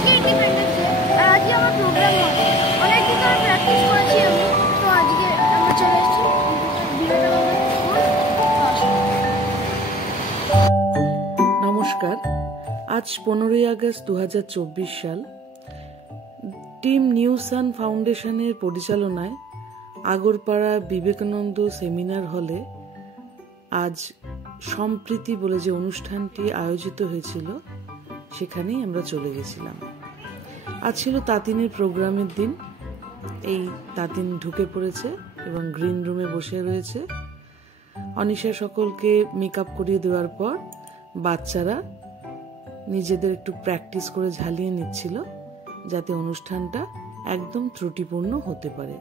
আজকে independence day আর আজকে আমার প্রোগ্রাম হবে। অনেকদিন ধরে প্র্যাকটিস করেছি আমি, তো আজকে আমরা চলে এসেছি বিবেকানন্দ স্কুল। নমস্কার। আজ 15ই আগস্ট 2024 সাল। টিম নিউ সান ফাউন্ডেশনের পরিচালনায় আগরপাড়া বিবেকানন্দ সেমিনার হলে আজ সম্প্রীতি বলে যে অনুষ্ঠানটি আয়োজিত হয়েছিল সেখানেই আমরা চলে গেছিলাম। আজ ছিল তাতিনের প্রোগ্রামের দিন। এই তাতিন ঢুকে পড়েছে এবং গ্রিন রুমে বসে রয়েছে। অনিশা সকলকে মেকআপ করিয়ে দেওয়ার পর বাচ্চারা নিজেদের একটু প্র্যাকটিস করে ঝালিয়ে নিচ্ছিল যাতে অনুষ্ঠানটা একদম ত্রুটিপূর্ণ হতে পারে।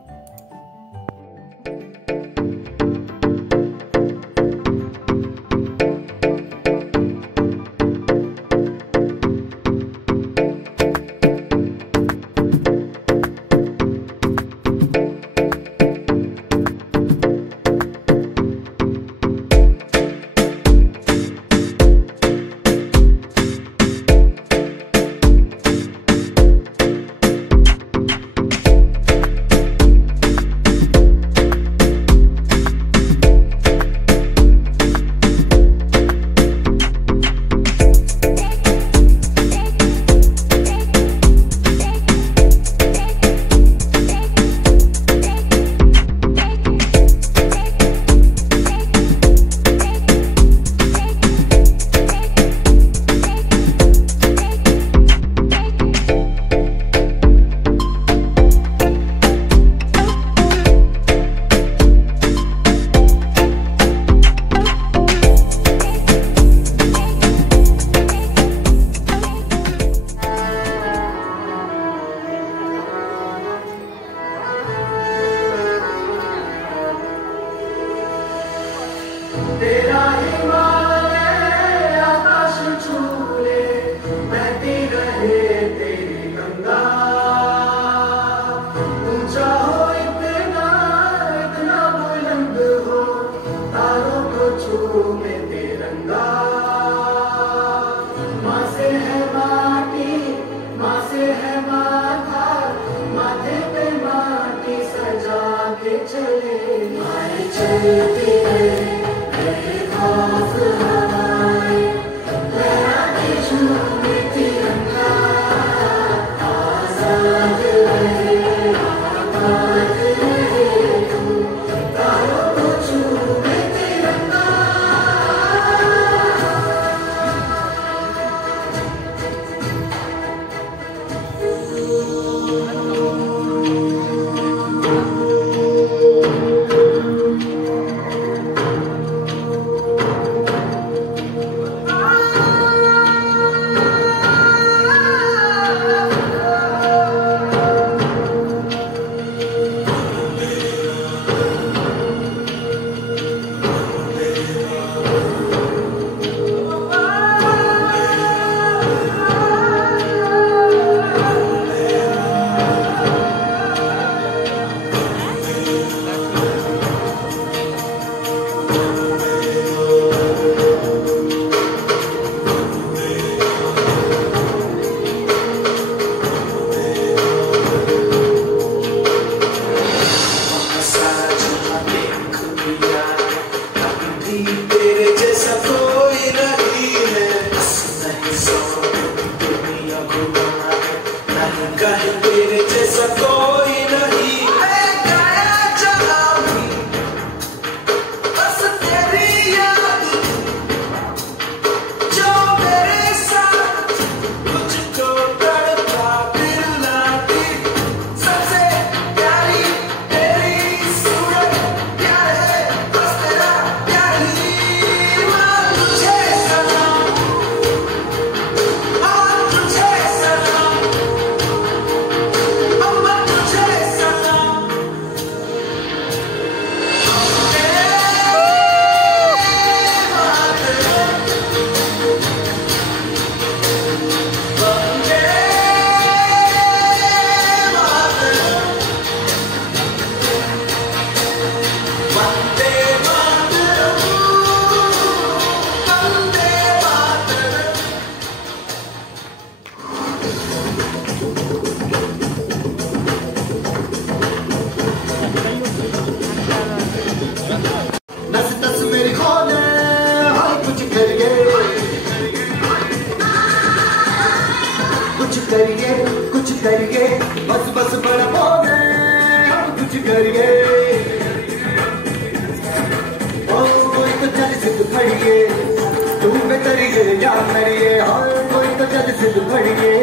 बेतरिए या मरिए और कोई तो जल से भड़िए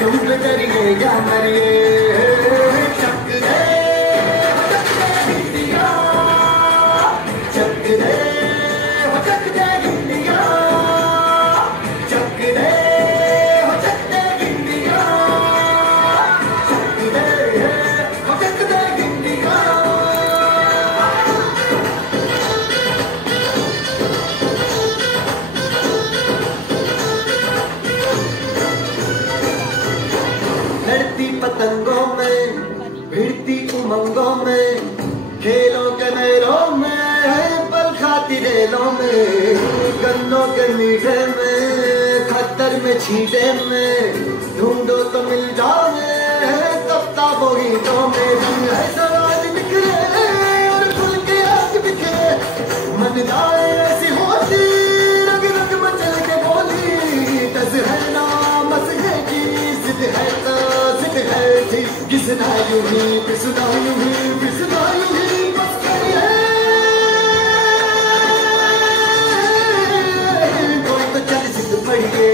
तुम बेतरिए या मरिए चक दे इंडिया चक दे इंडिया चक दे इंडिया चक दे इंडिया लड़ती पतंगों में भिड़ती उमंगों में खेलों के मेलों में पल खाती रेलों में गन्नों के मीठे में खतर में छींटे में ढूंढो तो मिल जाओगे तब ताबो गीतों में रंग है सवाल बिखरे और खुल के आग बिखरे मन जाए ऐसी होती रग रग मचल के बोली तस है ना मस है की जिद है तो जिद है थी किसना यूं ही पिसना यूं ही पिसना यूं ही बस करिए कोई तो चल जिद पड़िए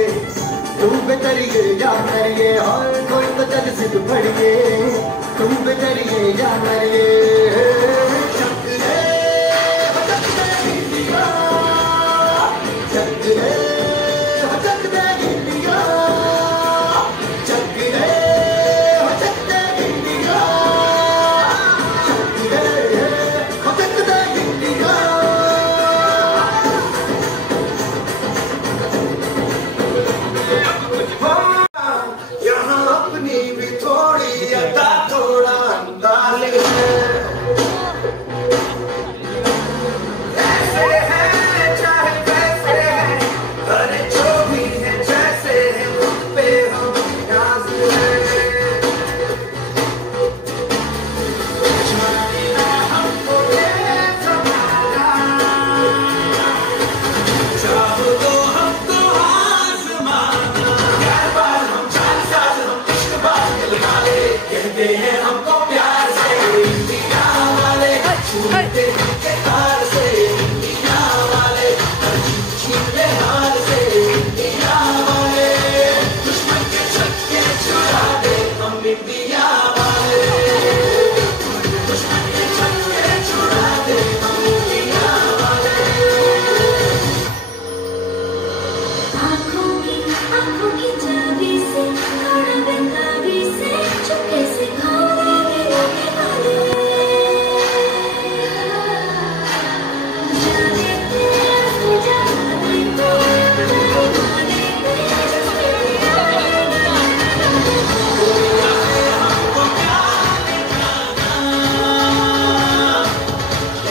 तुम बेतरिए या मरिए और कोई तो चल जिद पड़िए तुम बेतरिए या मरिए चक दे इंडिया चक दे इंडिया चक दे इंडिया चक दे इंडिया यहाँ अपनी भी थोड़ी अदा थोड़ा अंदाज है ऐसे हैं चाहे वैसे हैं अरे जो भी है जैसे है उन पे हम नाज है जाना हमको ये समाना चाहो तो हमको आज़माना यार बार हम चाल साज हम इश्क बाज दिल वाले कहते हैं हमको प्यार से इंडिया वाले छूते दिल के तार से इंडिया वाले छीने हार से इंडिया वाले दुश्मन के छक्के छुड़ा दे हम इंडिया वाले दुश्मन के छक्के छुड़ा दे हम इंडिया वाले आँखों की चाबी से थोड़ा बेताबी से चुपके से खाओगे लगे वाले जाने तेरे जाने तो जाने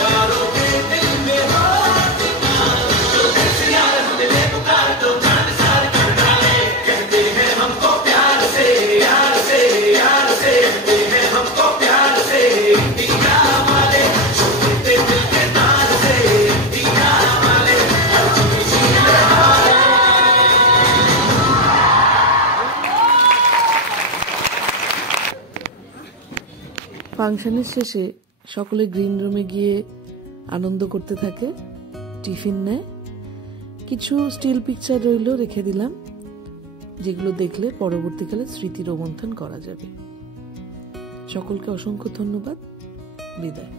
यारों के दिल में हो यार हमने पुकार तो जान सार कर डाले कहते हैं हमको प्यार से कहते हैं हमको प्यार से इंडिया वाले छूते दिल के तार से इंडिया वाले ফাংশনের শেষে সকলে গ্রিন রুমে গিয়ে আনন্দ করতে থাকে, টিফিন নেয়। কিছু স্টিল পিকচার রইল, রেখে দিলাম, যেগুলো দেখলে পরবর্তীকালে স্মৃতি রোমন্থন করা যাবে। সকলকে অসংখ্য ধন্যবাদ, বিদায়।